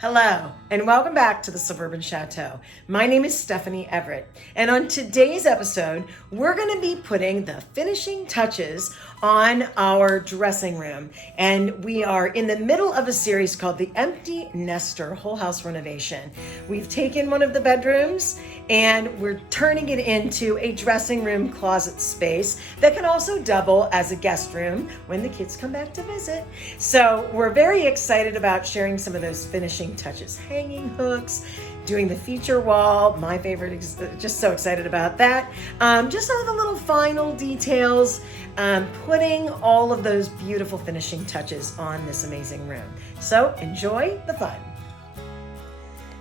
Hello, and welcome back to the Suburban Chateau. My name is Stephanie Everett, and on today's episode, we're going to be putting the finishing touches on our dressing room. And we are in the middle of a series called the Empty Nester Whole House Renovation. We've taken one of the bedrooms and we're turning it into a dressing room closet space that can also double as a guest room when the kids come back to visit. So we're very excited about sharing some of those finishing touches, hanging hooks, doing the feature wall. My favorite, just so excited about that. Just all the little final details, putting all of those beautiful finishing touches on this amazing room. So enjoy the fun.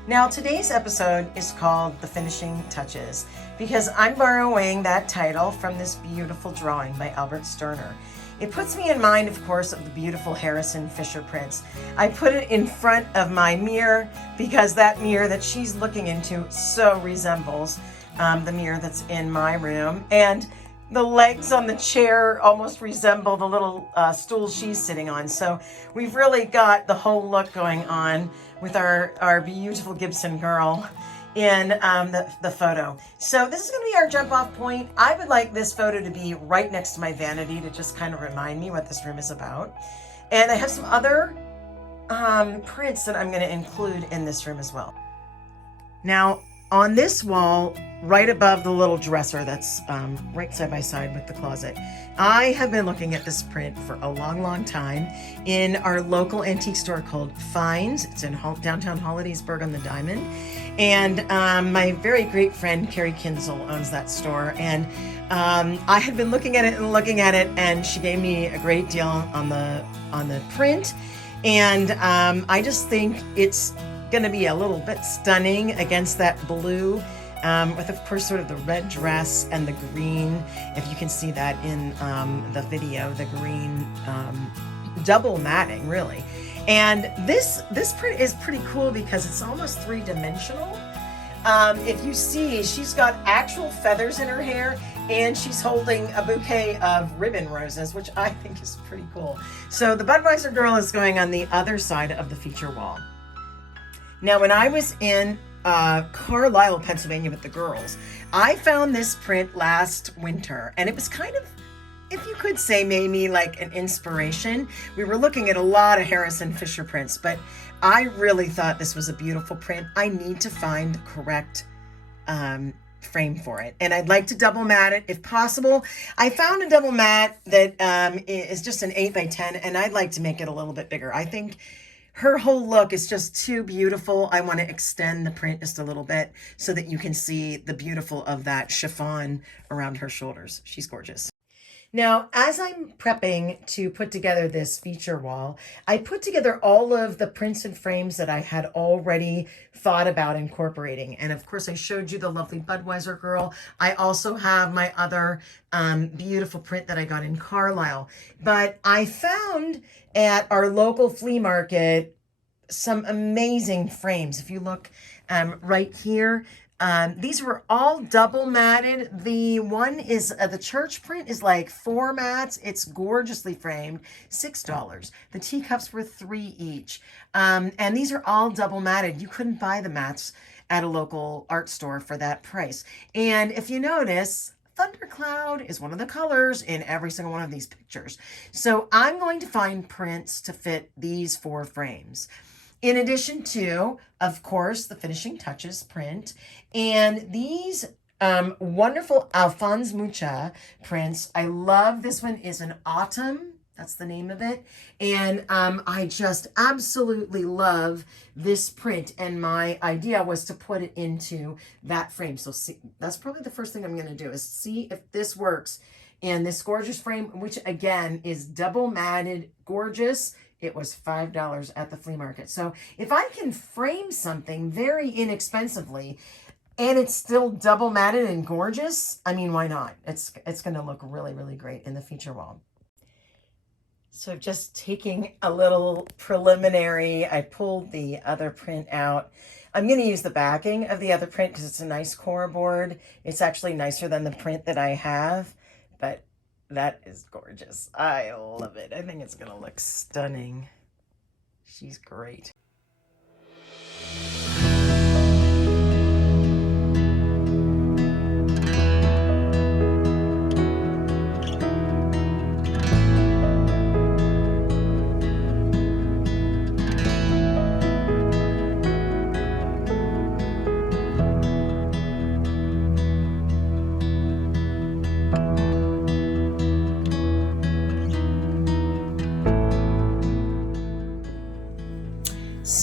Now, today's episode is called The Finishing Touches because I'm borrowing that title from this beautiful drawing by Albert Sterner. It puts me in mind, of course, of the beautiful Harrison Fisher prints. I put it in front of my mirror because that mirror that she's looking into so resembles the mirror that's in my room. And the legs on the chair almost resemble the little stool she's sitting on. So we've really got the whole look going on with our beautiful Gibson girl in the photo. So this is going to be our jump off point. I would like this photo to be right next to my vanity to just kind of remind me what this room is about. And I have some other prints that I'm going to include in this room as well. Now, on this wall, right above the little dresser that's right side by side with the closet, I have been looking at this print for a long time in our local antique store called Finds. It's in downtown Hollidaysburg on the Diamond. And my very great friend, Carrie Kinzel, owns that store. And I had been looking at it and she gave me a great deal on the print. And I just think it's going to be a little bit stunning against that blue with, of course, sort of the red dress and the green. If you can see that in the video, the green double matting, really. And this print is pretty cool because it's almost three-dimensional. If you see, she's got actual feathers in her hair and she's holding a bouquet of ribbon roses, which I think is pretty cool. So the Budweiser girl is going on the other side of the feature wall. Now, when I was in Carlisle, Pennsylvania with the girls, I found this print last winter, and it was kind of, if you could say, maybe like an inspiration. We were looking at a lot of Harrison Fisher prints, but I really thought this was a beautiful print. I need to find the correct frame for it, and I'd like to double mat it if possible. I found a double mat that is just an 8x10, and I'd like to make it a little bit bigger. I think her whole look is just too beautiful. I want to extend the print just a little bit so that you can see the beautiful of that chiffon around her shoulders. She's gorgeous. Now, as I'm prepping to put together this feature wall, I put together all of the prints and frames that I had already thought about incorporating. And of course, I showed you the lovely Budweiser girl. I also have my other beautiful print that I got in Carlisle. But I found at our local flea market some amazing frames. If you look right here, these were all double matted. The one is the church print is like 4 mats. It's gorgeously framed, $6. The teacups were $3 each. And these are all double matted. You couldn't buy the mats at a local art store for that price. And if you notice, Thundercloud is one of the colors in every single one of these pictures. So I'm going to find prints to fit these 4 frames. In addition to, of course, the finishing touches print and these wonderful Alphonse Mucha prints. I love this one is an autumn. That's the name of it. And I just absolutely love this print. And my idea was to put it into that frame. So see, that's probably the first thing I'm going to do is see if this works in this gorgeous frame, which again is double matted, gorgeous. It was $5 at the flea market. So if I can frame something very inexpensively and it's still double matted and gorgeous, I mean, why not? It's going to look really, really great in the feature wall. So just taking a little preliminary, I pulled the other print out. I'm going to use the backing of the other print because it's a nice core board. It's actually nicer than the print that I have, but that is gorgeous. I love it. I think it's going to look stunning. She's great.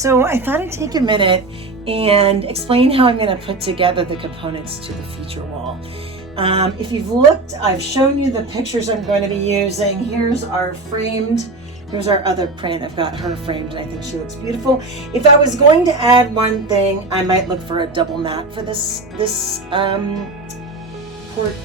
So I thought I'd take a minute and explain how I'm going to put together the components to the feature wall. If you've looked, I've shown you the pictures I'm going to be using. Here's our other print. I've got her framed and I think she looks beautiful. If I was going to add one thing, I might look for a double mat for this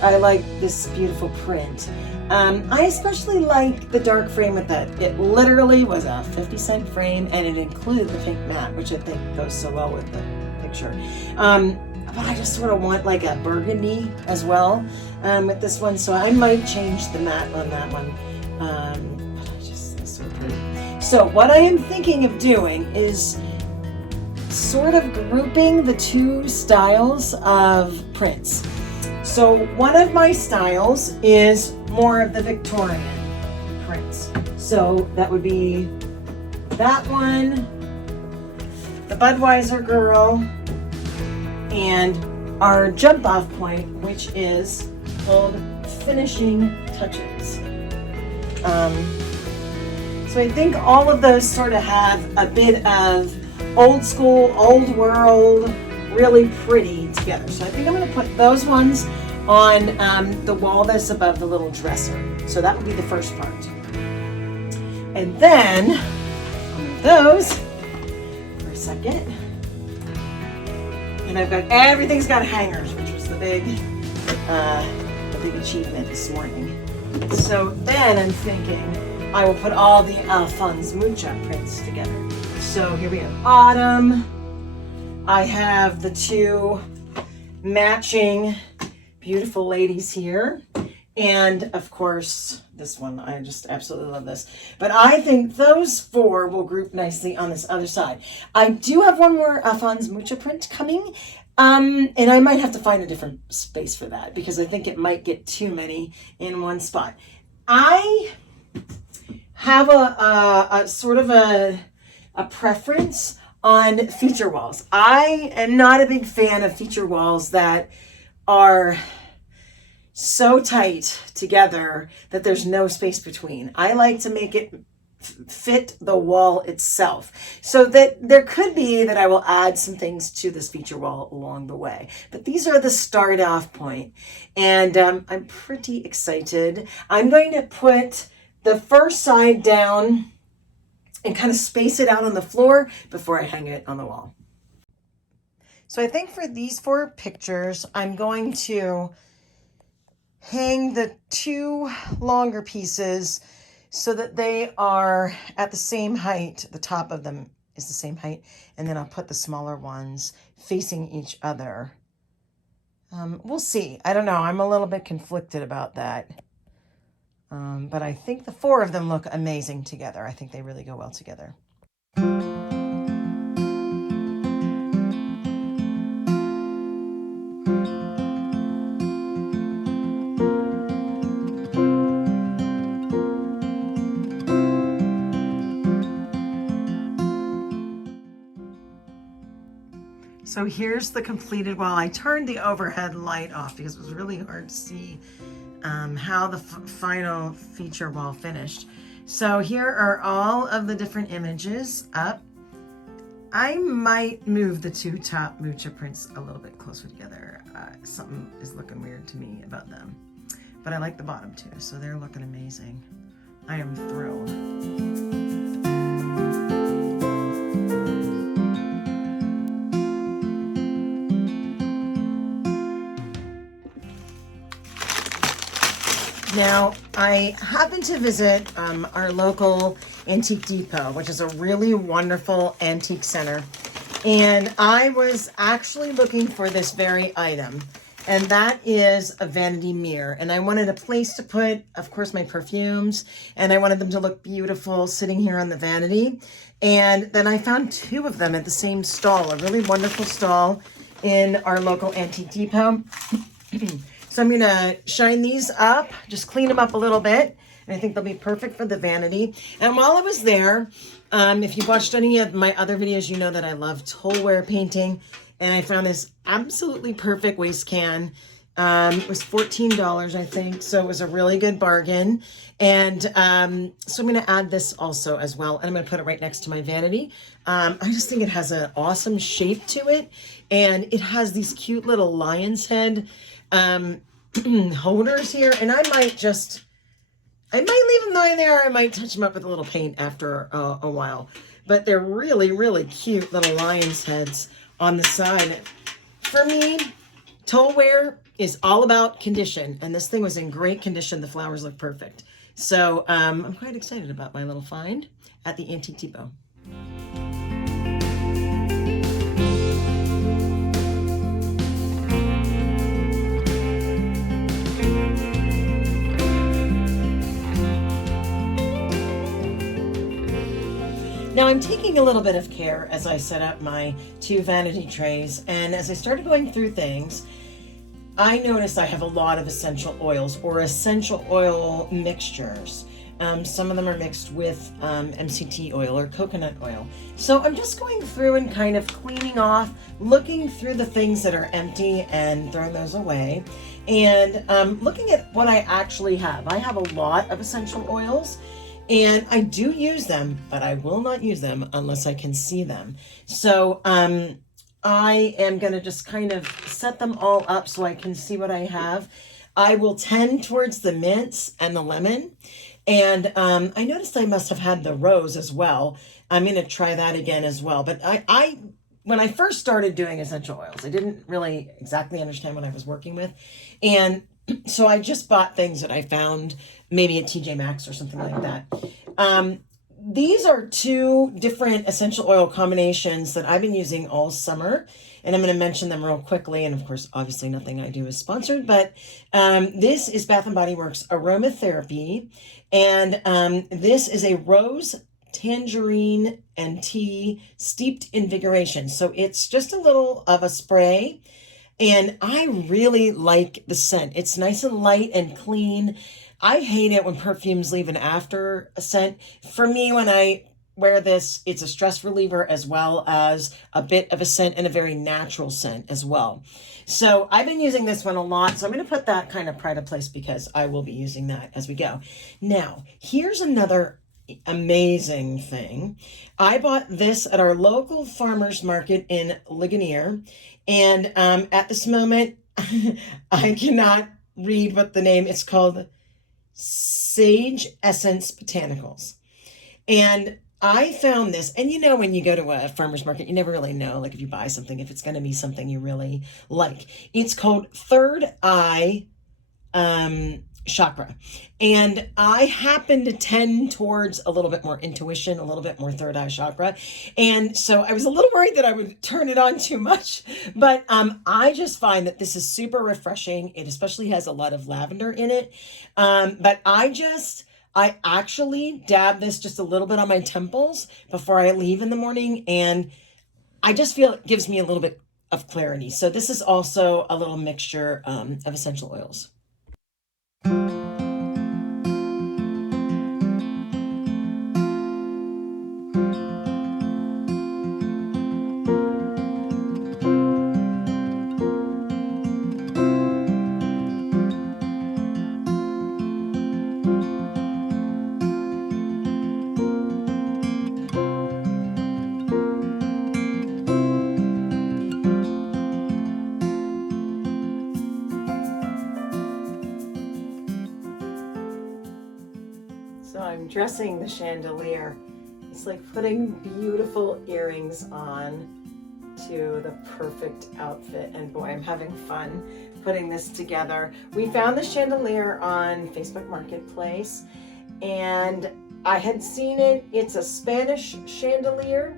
I like this beautiful print. I especially like the dark frame with that. It literally was a 50-cent frame and it included the pink mat, which I think goes so well with the picture. But I just sort of want like a burgundy as well with this one, so I might change the mat on that one. But it's so pretty. So what I am thinking of doing is sort of grouping the two styles of prints. So one of my styles is more of the Victorian prints. So that would be that one, the Budweiser girl, and our jump off point, which is called Finishing Touches. So I think all of those sort of have a bit of old school, old world, really pretty together. So I think I'm going to put those ones on the wall that's above the little dresser. So that would be the first part. And then I'll move those for a second. And I've got, everything's got hangers, which was the big achievement this morning. So then I'm thinking I will put all the Alphonse Mucha prints together. So here we have autumn. I have the two matching beautiful ladies here. And of course, this one, I just absolutely love this. But I think those four will group nicely on this other side. I do have one more Alphonse Mucha print coming. And I might have to find a different space for that because I think it might get too many in one spot. I have a sort of a preference on feature walls. I am not a big fan of feature walls that are so tight together that there's no space between. I like to make it fit the wall itself, so that there could be that I will add some things to this feature wall along the way. But these are the start off point, and I'm pretty excited. I'm going to put the first side down and kind of space it out on the floor before I hang it on the wall. So I think for these four pictures, I'm going to hang the two longer pieces so that they are at the same height. The top of them is the same height. And then I'll put the smaller ones facing each other. We'll see. I don't know. I'm a little bit conflicted about that. But I think the four of them look amazing together. I think they really go well together. So here's the completed wall. I turned the overhead light off because it was really hard to see how the final feature wall finished. So here are all of the different images up. I might move the two top Mucha prints a little bit closer together. Something is looking weird to me about them. But I like the bottom too, so they're looking amazing. I am thrilled. Now, I happened to visit our local antique depot, which is a really wonderful antique center. And I was actually looking for this very item, and that is a vanity mirror. And I wanted a place to put, of course, my perfumes, and I wanted them to look beautiful sitting here on the vanity. And then I found two of them at the same stall, a really wonderful stall in our local antique depot. So I'm gonna shine these up, just clean them up a little bit, and I think they'll be perfect for the vanity. And while I was there, if you've watched any of my other videos, you know that I love tollware painting, and I found this absolutely perfect waste can It was $14, I think. So it was a really good bargain. And so I'm going to add this also as well. And I'm going to put it right next to my vanity. I just think it has an awesome shape to it. And it has these cute little lion's head holders here. And I might leave them the way they are. I might touch them up with a little paint after a while. But they're really, really cute little lion's heads on the side. For me, Tolware is all about condition, and this thing was in great condition. The flowers look perfect. So I'm quite excited about my little find at the Antique Depot. Now I'm taking a little bit of care as I set up my 2 vanity trays, and as I started going through things, I noticed I have a lot of essential oils or essential oil mixtures. Some of them are mixed with MCT oil or coconut oil. So I'm just going through and kind of cleaning off, looking through the things that are empty and throwing those away, and looking at what I actually have. I have a lot of essential oils, and I do use them, but I will not use them unless I can see them. So I am going to just kind of set them all up so I can see what I have. I will tend towards the mints and the lemon. And I noticed I must have had the rose as well. I'm going to try that again as well. But when I first started doing essential oils, I didn't really exactly understand what I was working with. And so I just bought things that I found maybe at TJ Maxx or something like that. These are 2 different essential oil combinations that I've been using all summer, and I'm going to mention them real quickly. And of course, obviously nothing I do is sponsored, but this is Bath & Body Works Aromatherapy, and this is a rose, tangerine, and tea steeped invigoration. So it's just a little of a spray, and I really like the scent. It's nice and light and clean. I hate it when perfumes leave an after scent. For me, when I wear this, it's a stress reliever as well as a bit of a scent and a very natural scent as well. So I've been using this one a lot. So I'm going to put that kind of pride of place because I will be using that as we go. Now, here's another amazing thing. I bought this at our local farmer's market in Ligonier. And at this moment, I cannot read what the name is called. Sage Essence Botanicals. And I found this, and you know, when you go to a farmer's market, you never really know, like if you buy something, if it's going to be something you really like. It's called Third Eye Chakra. And I happen to tend towards a little bit more intuition, a little bit more third eye chakra. And so I was a little worried that I would turn it on too much, but I just find that this is super refreshing. It especially has a lot of lavender in it. But I actually dab this just a little bit on my temples before I leave in the morning. And I just feel it gives me a little bit of clarity. So this is also a little mixture of essential oils. So I'm dressing the chandelier. It's like putting beautiful earrings on to the perfect outfit. And boy, I'm having fun putting this together. We found the chandelier on Facebook Marketplace, and I had seen it. It's a Spanish chandelier.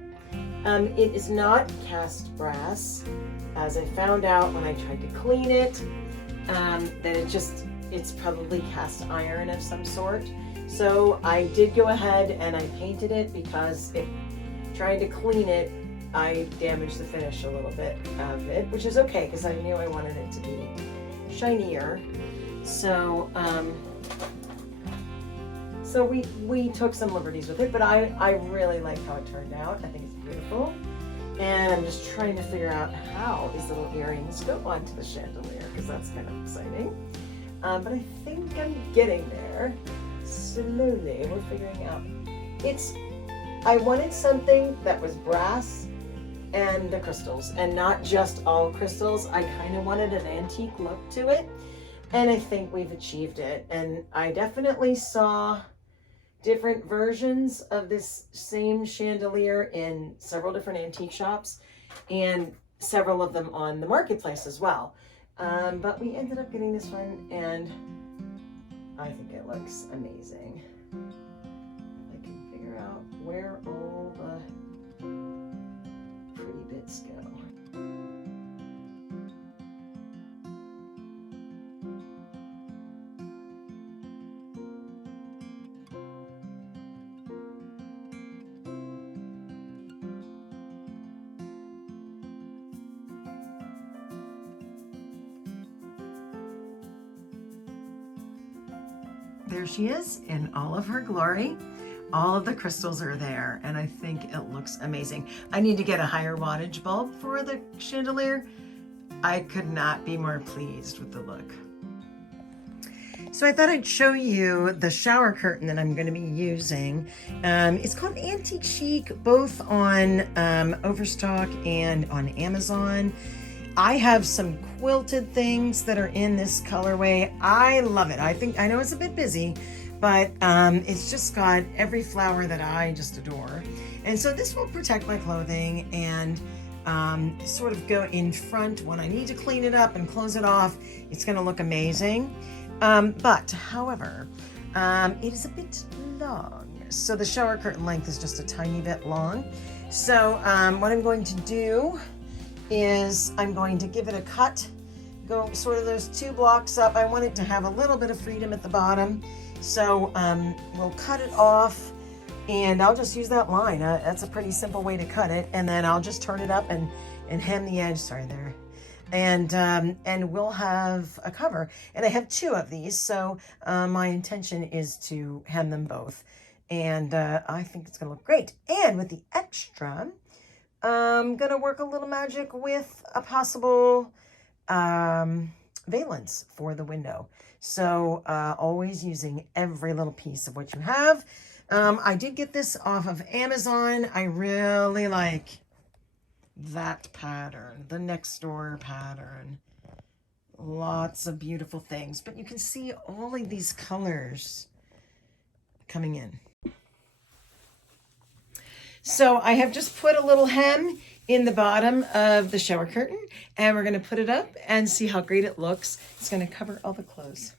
It is not cast brass, as I found out when I tried to clean it, that it's probably cast iron of some sort. So I did go ahead and I painted it because trying to clean it, I damaged the finish a little bit of it, which is okay because I knew I wanted it to be shinier. So so we took some liberties with it, but I really like how it turned out. I think it's beautiful. And I'm just trying to figure out how these little earrings go onto the chandelier, because that's kind of exciting. But I think I'm getting there. Slowly, we're figuring out. I wanted something that was brass and the crystals, and not just all crystals. I kind of wanted an antique look to it, and I think we've achieved it. And I definitely saw different versions of this same chandelier in several different antique shops, and several of them on the marketplace as well. But we ended up getting this one, and I think it looks amazing. I can figure out where all the pretty bits go. There she is in all of her glory. All of the crystals are there, and I think it looks amazing. I need to get a higher wattage bulb for the chandelier. I could not be more pleased with the look. So I thought I'd show you the shower curtain that I'm going to be using. It's called Antique Chic, both on Overstock and on Amazon. I have some quilted things that are in this colorway. I love it. I know it's a bit busy, but it's just got every flower that I just adore. And so this will protect my clothing and sort of go in front when I need to clean it up and close it off. It's going to look amazing. However, it is a bit long. So the shower curtain length is just a tiny bit long. So what I'm going to do is I'm going to give it a cut, go sort of those 2 blocks up. I want it to have a little bit of freedom at the bottom. So we'll cut it off, and I'll just use that line. That's a pretty simple way to cut it. And then I'll just turn it up and hem the edge, sorry there. And we'll have a cover. And I have 2 of these, so my intention is to hem them both. And I think it's gonna look great. And with the extra, I'm gonna work a little magic with a possible valance for the window. So always using every little piece of what you have. I did get this off of Amazon. I really like that pattern, the next door pattern. Lots of beautiful things, but you can see all of these colors coming in. So I have just put a little hem in the bottom of the shower curtain, and we're going to put it up and see how great it looks. It's going to cover all the clothes.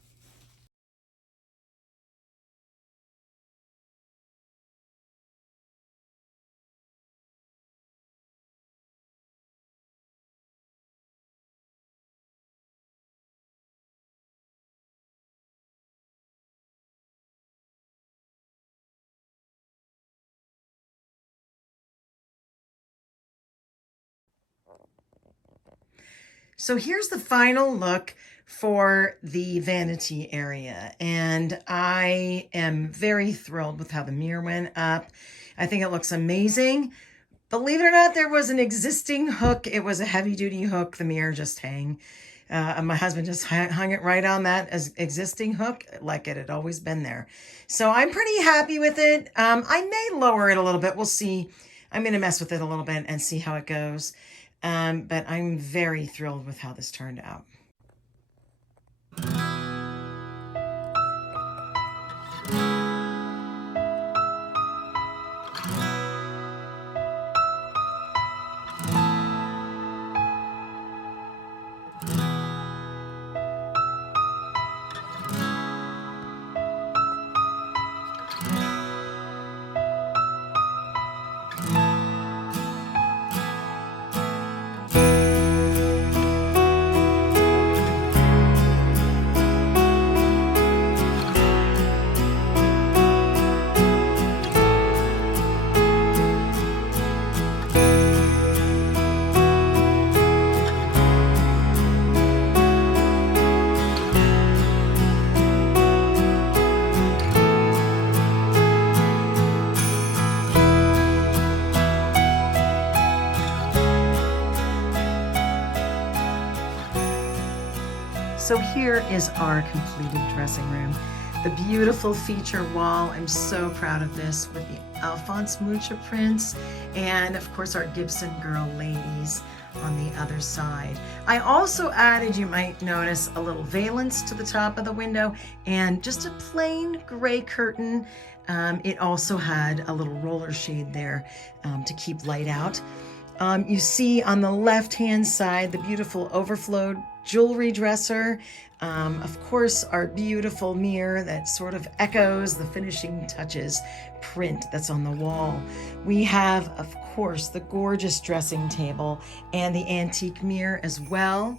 So here's the final look for the vanity area, and I am very thrilled with how the mirror went up. I think it looks amazing. Believe it or not, there was an existing hook. It was a heavy-duty hook. The mirror just hung. My husband just hung it right on that as existing hook, like it had always been there. So I'm pretty happy with it. I may lower it a little bit. We'll see. I'm going to mess with it a little bit and see how it goes. But I'm very thrilled with how this turned out. So here is our completed dressing room. The beautiful feature wall. I'm so proud of this with the Alphonse Mucha prints and of course our Gibson Girl ladies on the other side. I also added, you might notice, a little valance to the top of the window and just a plain gray curtain. It also had a little roller shade there to keep light out. You see on the left-hand side the beautiful overflowed jewelry dresser. Of course, our beautiful mirror that sort of echoes the finishing touches print that's on the wall. We have, of course, the gorgeous dressing table and the antique mirror as well.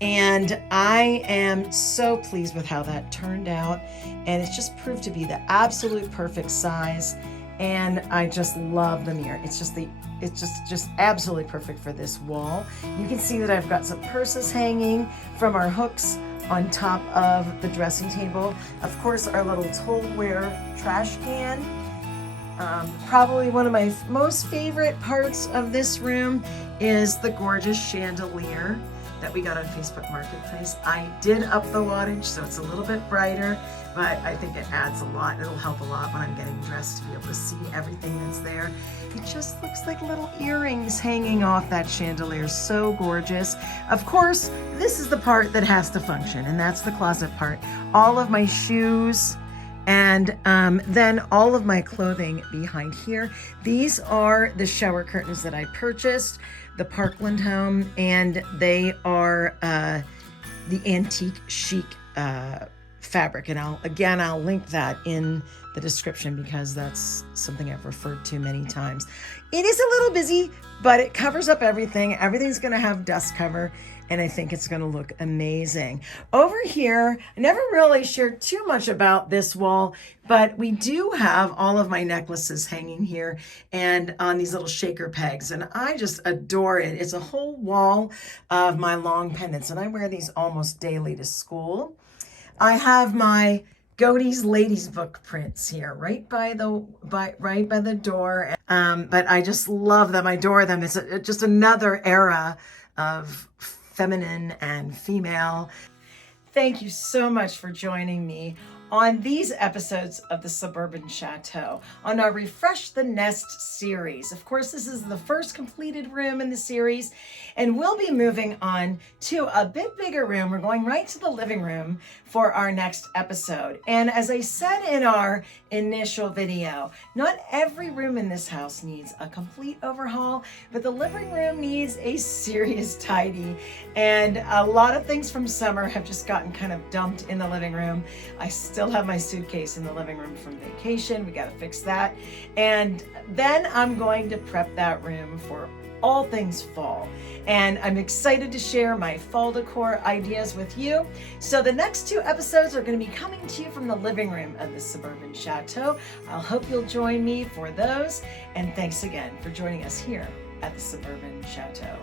And I am so pleased with how that turned out. And it's just proved to be the absolute perfect size. And I just love the mirror. It's just absolutely perfect for this wall. You can see that I've got some purses hanging from our hooks on top of the dressing table. Of course, our little Tollware trash can. Probably one of my most favorite parts of this room is the gorgeous chandelier that we got on Facebook Marketplace. I did up the wattage so it's a little bit brighter, but I think it adds a lot. It'll help a lot when I'm getting dressed to be able to see everything that's there. It just looks like little earrings hanging off that chandelier. So gorgeous. Of course, this is the part that has to function, and that's the closet part. All of my shoes, and then all of my clothing behind here. These are the shower curtains that I purchased, the Parkland home, and they are the antique chic fabric. And I'll link that in the description because that's something I've referred to many times. It is a little busy, but it covers up everything. Everything's gonna have dust cover, and I think it's gonna look amazing. Over here, I never really shared too much about this wall, but we do have all of my necklaces hanging here and on these little shaker pegs, and I just adore it. It's a whole wall of my long pendants, and I wear these almost daily to school. I have my Godey's Ladies Book prints here, right by the door. But I just love them. I adore them. It's just another era of feminine and female. Thank you so much for joining me on these episodes of the Suburban Chateau on our Refresh the Nest series. Of course, this is the first completed room in the series, and we'll be moving on to a bit bigger room. We're going right to the living room for our next episode. And as I said in our initial video, not every room in this house needs a complete overhaul, but the living room needs a serious tidy. And a lot of things from summer have just gotten kind of dumped in the living room. I still have my suitcase in the living room from vacation. We got to fix that. And then I'm going to prep that room for all things fall. And I'm excited to share my fall decor ideas with you. So the next 2 episodes are going to be coming to you from the living room of the Suburban Chateau. I'll hope you'll join me for those. And thanks again for joining us here at the Suburban Chateau.